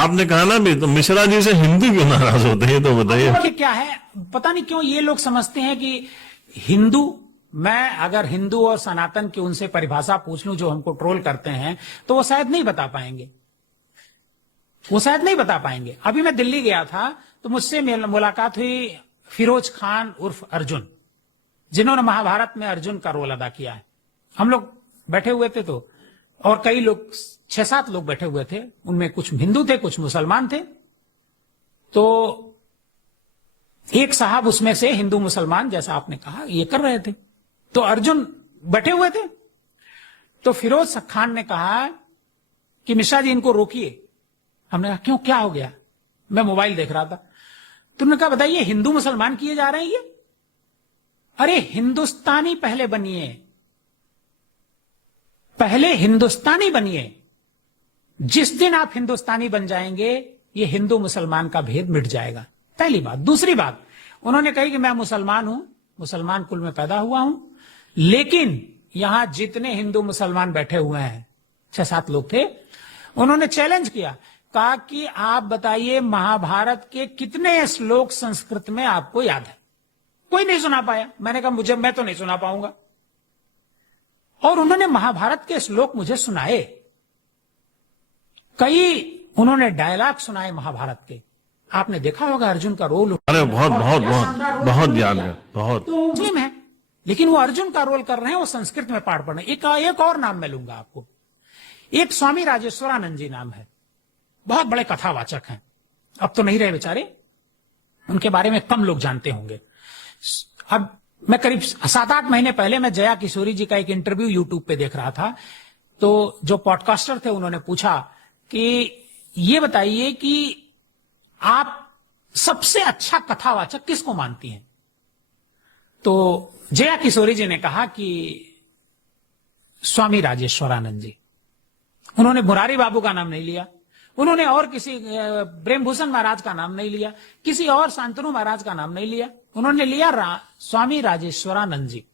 आपने कहा ना भी, तो मिश्रा जी से हिंदू क्यों नाराज होते हैं, तो बताइए। ये क्या है, पता नहीं क्यों ये लोग समझते हैं कि हिंदू, मैं अगर हिंदू और सनातन की उनसे परिभाषा पूछ लूं जो हमको ट्रोल करते हैं, तो वो शायद नहीं बता पाएंगे। वो शायद नहीं बता पाएंगे। अभी मैं दिल्ली गया था तो मुझसे मुलाकात हुई फिरोज खान उर्फ अर्जुन, जिन्होंने महाभारत में अर्जुन का रोल अदा किया है। हम लोग बैठे हुए थे तो, और कई लोग 6-7 लोग बैठे हुए थे, उनमें कुछ हिंदू थे कुछ मुसलमान थे। तो एक साहब उसमें से हिंदू मुसलमान जैसा आपने कहा ये कर रहे थे, तो अर्जुन बैठे हुए थे। तो फिरोज खान ने कहा कि मिश्रा जी इनको रोकिए। हमने कहा क्यों, क्या हो गया? मैं मोबाइल देख रहा था। तो उन्होंने कहा बताइए हिंदू मुसलमान किए जा रहे हैं ये? अरे हिंदुस्तानी पहले बनिए, पहले हिंदुस्तानी बनिए। जिस दिन आप हिंदुस्तानी बन जाएंगे ये हिंदू मुसलमान का भेद मिट जाएगा, पहली बात। दूसरी बात, उन्होंने कही कि मैं मुसलमान हूं, मुसलमान कुल में पैदा हुआ हूं, लेकिन यहां जितने हिंदू मुसलमान बैठे हुए हैं 6-7 लोग थे, उन्होंने चैलेंज किया, कहा कि आप बताइए महाभारत के कितने श्लोक संस्कृत में आपको याद है? कोई नहीं सुना पाया। मैंने कहा मैं तो नहीं सुना पाऊंगा। और उन्होंने महाभारत के श्लोक मुझे सुनाए, कई उन्होंने डायलॉग सुनाए महाभारत के। आपने देखा होगा अर्जुन का रोल। अरे बहुत बहुत बहुत बहुत ज्ञान है, बहुत। तो मुस्लिम है लेकिन वो अर्जुन का रोल कर रहे हैं, वो संस्कृत में पाठ पढ़ रहे हैं। एक और नाम मैं लूंगा आपको, एक स्वामी राजेश्वरानंद जी नाम है, बहुत बड़े कथावाचक हैं, अब तो नहीं रहे बेचारे, उनके बारे में कम लोग जानते होंगे। अब मैं करीब 7-8 महीने पहले मैं जया किशोरी जी का एक इंटरव्यू यूट्यूब पे देख रहा था, तो जो पॉडकास्टर थे उन्होंने पूछा कि ये बताइए कि आप सबसे अच्छा कथावाचक किसको मानती हैं? तो जया किशोरी जी ने कहा कि स्वामी राजेश्वरानंद जी। उन्होंने मुरारी बाबू का नाम नहीं लिया, उन्होंने और किसी ब्रह्मभूषण महाराज का नाम नहीं लिया, किसी और शांतनु महाराज का नाम नहीं लिया, उन्होंने लिया स्वामी राजेश्वरानंद जी।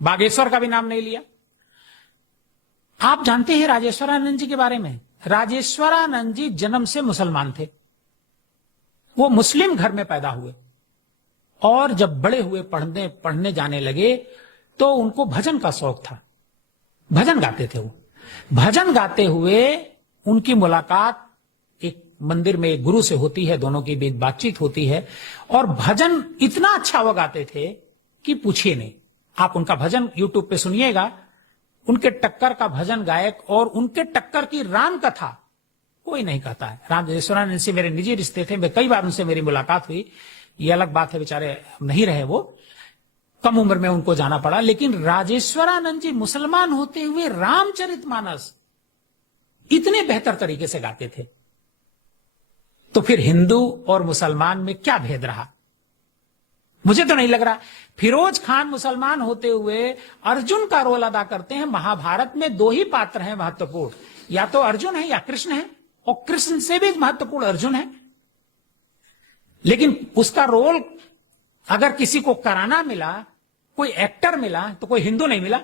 बागेश्वर का भी नाम नहीं लिया। आप जानते हैं राजेश्वरानंद जी के बारे में? राजेश्वरानंद जी जन्म से मुसलमान थे, वो मुस्लिम घर में पैदा हुए, और जब बड़े हुए पढ़ने जाने लगे तो उनको भजन का शौक था, भजन गाते थे। वो भजन गाते हुए उनकी मुलाकात एक मंदिर में एक गुरु से होती है, दोनों के बीच बातचीत होती है, और भजन इतना अच्छा वो गाते थे कि पूछिए नहीं। आप उनका भजन यूट्यूब पे सुनिएगा, उनके टक्कर का भजन गायक और उनके टक्कर की राम कथा कोई नहीं कहता है। राजेश्वरानंद से मेरे निजी रिश्ते थे, कई बार उनसे मेरी मुलाकात हुई, ये अलग बात है, बेचारे नहीं रहे, वो कम उम्र में उनको जाना पड़ा। लेकिन राजेश्वरानंद जी मुसलमान होते हुए रामचरितमानस इतने बेहतर तरीके से गाते थे, तो फिर हिंदू और मुसलमान में क्या भेद रहा? मुझे तो नहीं लग रहा। फिरोज खान मुसलमान होते हुए अर्जुन का रोल अदा करते हैं। महाभारत में 2 ही पात्र हैं महत्वपूर्ण, या तो अर्जुन है या कृष्ण है, और कृष्ण से भी महत्वपूर्ण अर्जुन है। लेकिन उसका रोल अगर किसी को कराना मिला, कोई एक्टर मिला, तो कोई हिंदू नहीं मिला।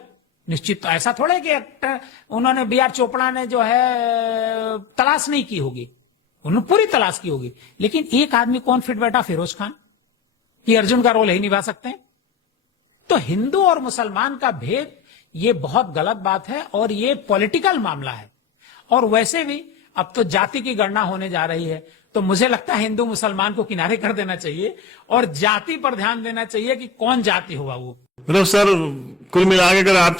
निश्चित तो ऐसा थोड़ा है कि एक्टर उन्होंने B.R. चोपड़ा ने जो है तलाश नहीं की होगी, उन्होंने पूरी तलाश की होगी। लेकिन एक आदमी कौन फिट बैठा? फिरोज खान, कि अर्जुन का रोल ही निभा सकते हैं। तो हिंदू और मुसलमान का भेद ये बहुत गलत बात है, और ये पॉलिटिकल मामला है। और वैसे भी अब तो जाति की गणना होने जा रही है, तो मुझे लगता है हिंदू मुसलमान को किनारे कर देना चाहिए और जाति पर ध्यान देना चाहिए कि कौन जाति हुआ वो। मतलब सर, कुल मिला के अगर आप